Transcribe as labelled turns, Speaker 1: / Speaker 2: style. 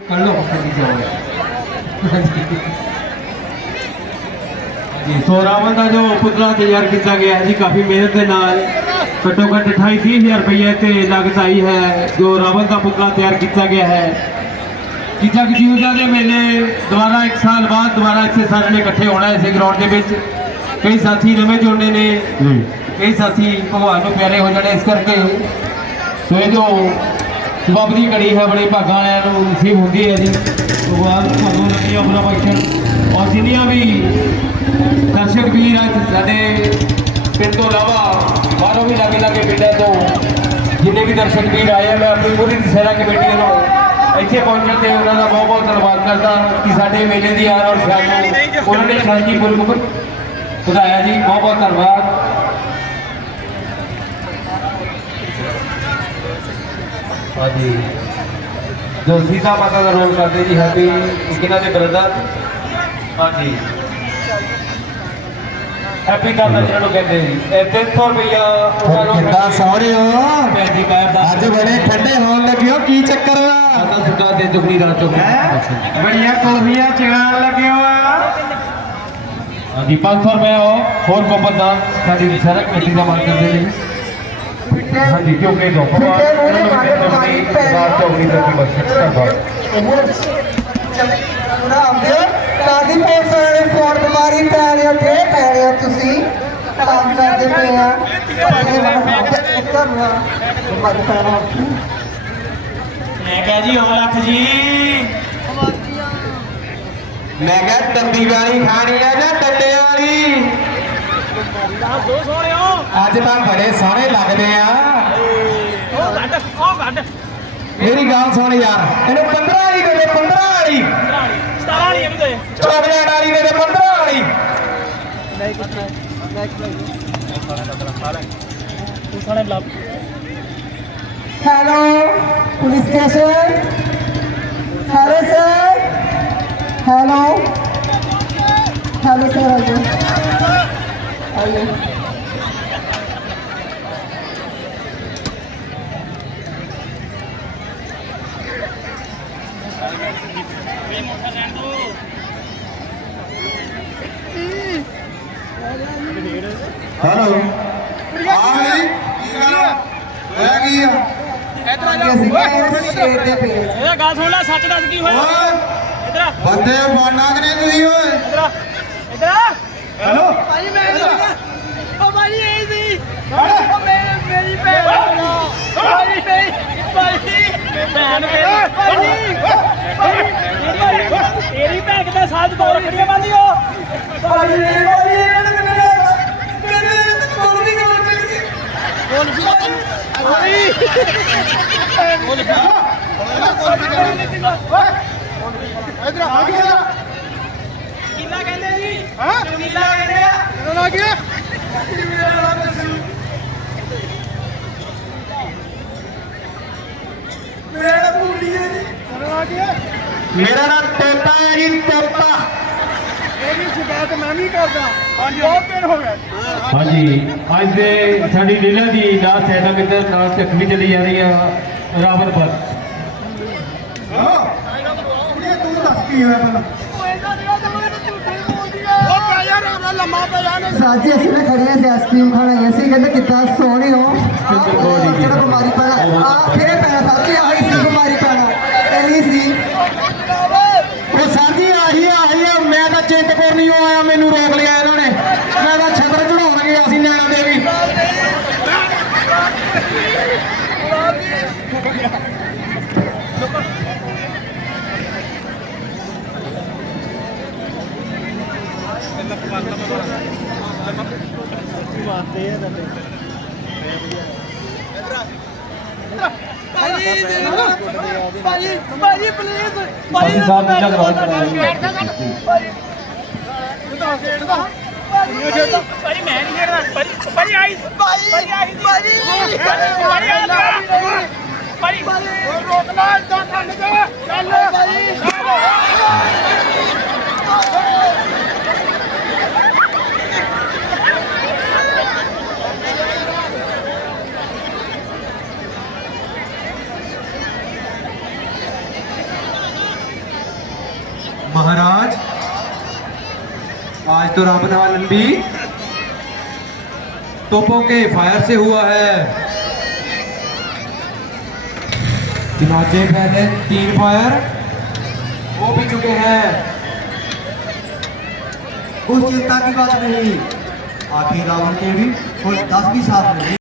Speaker 1: ਲਓ ਜੀ ਸੋ ਰਾਵਣ ਦਾ ਜੋ ਪੁਤਲਾ ਤਿਆਰ ਕੀਤਾ ਗਿਆ ਹੈ ਜੀ ਕਾਫੀ ਮਿਹਨਤ ਦੇ ਨਾਲ। ਘੱਟੋ ਘੱਟ 28 ਹਜ਼ਾਰ ਰੁਪਏ ਤੇ ਲਾਗਤ ਆਈ ਹੈ ਜੋ ਰਾਵਣ ਦਾ ਪੁਤਲਾ ਤਿਆਰ ਕੀਤਾ ਗਿਆ ਹੈ। ਕਿ ਜਗ ਜੀਵਦਾ ਦੇ ਮੇਲੇ ਦੁਬਾਰਾ ਇੱਕ ਸਾਲ ਬਾਅਦ ਦੁਬਾਰਾ ਇੱਥੇ ਸਾਰਿਆਂ ਨੇ ਇਕੱਠੇ ਹੋਣਾ ਹੈ ਇਸੇ ਗਰਾਊਂਡ ਦੇ ਵਿੱਚ। ਕਈ ਸਾਥੀ ਨਵੇਂ ਜੁੜਨੇ ਨੇ।
Speaker 2: ਜੀ।
Speaker 1: ਕਈ ਸਾਥੀ ਭਗਵਾਨ ਨੂੰ ਪਿਆਰੇ ਹੋ ਜਾਣੇ ਇਸ ਕਰਕੇ। ਸੋ ਇਹ ਜੋ ਬਾਬ ਦੀ ਘੜੀ ਹੈ, ਬੜੇ ਭਾਗਾਂ ਵਾਲਿਆਂ ਨੂੰ ਨਸੀਬ ਹੁੰਦੀ ਹੈ ਜੀ। ਭਗਵਾਨ ਤੁਹਾਨੂੰ ਰੱਖੀ ਆਪਣਾ ਬਖਸ਼ਣ ਔਰ ਜਿੰਨੀਆਂ ਵੀ ਦਰਸ਼ਕ ਵੀਰ ਅੱਜ ਸਾਡੇ ਪਿੰਡ ਤੋਂ ਇਲਾਵਾ ਬਾਹਰੋਂ ਵੀ ਲਾਗੇ ਲਾਗੇ ਪਿੰਡਾਂ ਤੋਂ ਜਿੰਨੇ ਵੀ ਦਰਸ਼ਕ ਵੀਰ ਆਏ ਆ, ਮੈਂ ਆਪਣੀ ਪੂਰੀ ਦਸਹਿਰਾ ਕਮੇਟੀ ਵੱਲੋਂ ਇੱਥੇ ਪਹੁੰਚਣ ਤੇ ਉਹਨਾਂ ਦਾ ਬਹੁਤ ਬਹੁਤ ਧੰਨਵਾਦ ਕਰਦਾ ਕਿ ਸਾਡੇ ਮੇਲੇ ਦੀ ਆਨ ਔਰ ਸ਼ਾਨ ਨੂੰ ਉਹਨਾਂ ਨੇ ਸ਼ਾਂਤੀਪੂਰਵਕ ਵਧਾਇਆ ਜੀ, ਬਹੁਤ ਬਹੁਤ ਧੰਨਵਾਦ। ਹਾਂਜੀ। ਜੋ ਸੀਤਾ ਮਾਤਾ ਦਾ ਰੋਲ ਕਰਦੇ ਜੀ ਹੈਪੀ ਕਿਹਨਾਂ ਦੇ ਬ੍ਰਦਰ? ਹਾਂਜੀ। ਹੈਪੀ ਦਾਦਾ ਜਿਹਨਾਂ ਨੂੰ ਕਹਿੰਦੇ ਜੀ। ਇਹ 300 ਰੁਪਇਆ ਉਹਨਾਂ ਨੂੰ
Speaker 2: ਕਿੱਦਾਂ ਸਹੁਰੇ ਹੋ?
Speaker 1: ਭੈਣ ਜੀ ਪੈਰ ਦਾ
Speaker 2: ਅੱਜ ਬੜੇ ਠੰਡੇ ਹੋਣ ਲੱਗੇ ਹੋ ਕੀ ਚੱਕਰ ਵਾ
Speaker 1: ਦਾਦਾ ਸੁੱਕਾ ਦੇ ਦੁਗਣੀ ਰਾਤ ਚੋਂ
Speaker 2: ਹੈ? ਬੜੀਆਂ ਕੁਲਫੀਆਂ ਚਗਾਣ ਲੱਗੇ ਹੋ ਆ।
Speaker 1: ਹਾਂਜੀ 500 ਰੁਪਏ ਹੋਰ ਕੋਪਰ ਦਾ ਸਾਡੀ ਸਾਰਾ ਕਮੇਟੀ ਦਾ ਮਾਨ ਕਰਦੇ ਨੇ ਹਾਂਜੀ ਜੋ ਕੇ ਦੋ
Speaker 3: ਫਿੱਟੇ ਮੂੰਹ ਦੇ ਮਾਰੇ ਬਿਮਾਰੀ ਪੈ ਗਈ।
Speaker 1: ਬਾਤ ਚੌਗਣੀ ਦਾ ਕੀ ਬਖਸ਼ ਧੰਨਵਾਦ
Speaker 3: ਨਾ ਆਉਂਦੇ ਕਾਦੀ ਪੈਸੇ ਵਾਲੇ ਫੋਨ ਬਿਮਾਰੀ ਪੈ ਰਹੇ ਹੋ ਕਿ ਪੈ ਰਹੇ ਹੋ ਤੁਸੀਂ ਕੰਮ ਕਰਦੇ ਪਏ ਆ। ਨਾ
Speaker 1: ਮੈਂ ਕਹਾਂ ਜੀ 9 ਲੱਖ ਜੀ।
Speaker 2: ਮੈਂ ਕਿਹਾ ਡੱਬੀ ਵਾਲੀ ਖਾਣੀ ਆ ਨਾ ਡੱਡੇ ਵਾਲੀ? ਅੱਜ ਤਾਂ ਬੜੇ ਸੋਹਣੇ ਲੱਗਦੇ ਆ। ਉਹ ਮੇਰੀ ਗੱਲ ਸੁਣ ਯਾਰ ਇਹਨੂੰ 15 ਵਾਲੀ ਦੇ 15 ਵਾਲੀ। 17 ਵਾਲੀ ਦੇ। 15 ਵਾਲੀ
Speaker 3: hello police station. Hello sir. Hello.
Speaker 2: Hello sir ਹਾਂ ਬਈ ਕੀ ਗੱਲ ਹੋਇਆ ਕੀ ਆ
Speaker 3: ਅਸੀਂ ਕਹਿੰਦੇ ਸ਼ੇਰ ਦੇ ਪੇੜ
Speaker 4: ਇਹਦਾ ਗੱਲ ਸੁਣ ਲੈ ਸੱਚ ਦੱਸ ਕੀ ਹੋਇਆ
Speaker 2: ਓਏ
Speaker 4: ਇਧਰ ਆ
Speaker 2: ਬੰਦੇ ਬਾਣਾ ਕਰੇ ਤੁਸੀਂ ਓਏ
Speaker 4: ਇਧਰ ਆ ਇਧਰ ਆ
Speaker 2: ਹੈਲੋ।
Speaker 4: ਭਾਈ ਮੈਂ ਉਹ ਭਾਈ ਇਹ ਸੀ। ਉਹ ਮੇਰੀ ਮੇਰੀ ਭੈਣ ਭਾਈ ਮੇਰੀ ਭਾਈ। ਭੈਣ ਮੇਰੀ ਭਾਈ ਭਾਈ। ਤੇਰੀ ਭੈਣ ਕਿਤੇ ਸਾਥ ਪਾਉ ਰੱਖੜੀਆਂ ਬੰਦੀ ਹੋ ਭਾਈ ਭਾਈ ਇਹਨਾਂ ਨੇ ਮੈਨੂੰ ਕਹਿੰਦੇ ਕੋਲ ਵੀ ਕੋਲ ਚਲੀ ਗਈ ਕੋਲ ਵੀ ਭਾਈ। ਕੋਲ
Speaker 2: ਇਧਰ ਆ ਗਿਆ
Speaker 4: ਕਿੰਨਾ ਕਹਿੰਦੇ ਜੀ ਹਾਂ ਕਿੰਨਾ ਕਹਿੰਦੇ ਆ
Speaker 2: ਕਦੋਂ ਲੱਗ ਗਿਆ ਮੇਰਾ ਨਾਮ ਤੋਤਾ ਹੈ ਜੀ ਤੋਤਾ।
Speaker 4: ਇਹਦੀ ਸ਼ਿਕਾਇਤ ਮੈਂ ਵੀ ਕਰਦਾ ਹਾਂਜੀ ਬਹੁਤ ਦਿਨ ਹੋ ਗਏ
Speaker 1: ਹਾਂਜੀ ਅੱਜ ਦੇ ਸਾਡੀ ਲੀਲਾ ਦੀ ਲਾਸਟ ਆਈਟਮ ਇੱਧਰ ਨਾਲ ਚੱਕਵੀ ਚੱਲੀ ਜਾ ਰਹੀ ਆ ਰਾਵਣ ਪਰ।
Speaker 2: ਹਾਂ। ਕੁੜੀਏ ਤੂੰ ਦੱਸ ਕੀ ਹੋਇਆ ਪਹਿਲਾਂ
Speaker 4: ਉਹ ਪੈ ਯਾਰ ਉਹ ਲੰਮਾ ਪੈ ਜਾਣੇ
Speaker 3: ਸਾਜੀ ਅਸੀਂ ਨੇ ਖੜੀਆਂ ਸੀ ਆਈਸਕ੍ਰੀਮ ਖਾਣ ਆਈਆਂ ਸੀ ਕਹਿੰਦੇ ਕਿੱਦਾਂ ਸੋਹਣੇ ਹੋ। ਕਿਹੜਾ ਬਿਮਾਰੀ ਪੈਣਾ। ਆ ਫੇਰ ਪੈਣਾ? ਸਾਜੀ ਆਹੀ ਸੀ ਬਿਮਾਰੀ ਪੈਣਾ। ਇਹੀ ਸੀ।
Speaker 2: ਉਹ ਸਾਂਝੀ ਆਹੀ ਆਹੀ ਆ। ਮੈਂ ਤਾਂ ਚਿੰਤਪੁਰ ਨਹੀਂ ਆਇਆ ਮੈਨੂੰ ਰੋਕ ਲਿਆ ਇਹਨਾਂ ਨੇ ਮੈਂ ਤਾਂ ਛਤਰ ਚੜਾਉਣ ਗਿਆ ਸੀ ਨੈਣਾ ਦੇਵੀ
Speaker 4: ਭਾਈ ਭਾਈ ਭਾਈ ਪਲੀਜ਼
Speaker 1: ਬਾਕੀ ਸਾਹਿਬ ਦੀ ਧੰਨਵਾਦ ਕਰਾਂਗੇ
Speaker 4: ਭਾਈ ਮੈਂ ਨਹੀਂ ਖੇਡਦਾ ਭਾਈ ਭਾਈ ਆਈ ਭਾਈ ਭਾਈ ਆਈ ਭਾਈ ਭਾਈ ਆਈ ਭਾਈ ਭਾਈ ਰੋਕ ਲੈ ਇਦਾਂ ਠੰਡ ਦੇ
Speaker 1: आज तो रामनवालन भी तोपों के फायर से हुआ है। पहले तीन फायर। वो भी चुके हैं।
Speaker 5: कुछ चिंता की बात नहीं। आखिर रावण के भी और दस भी साथ नहीं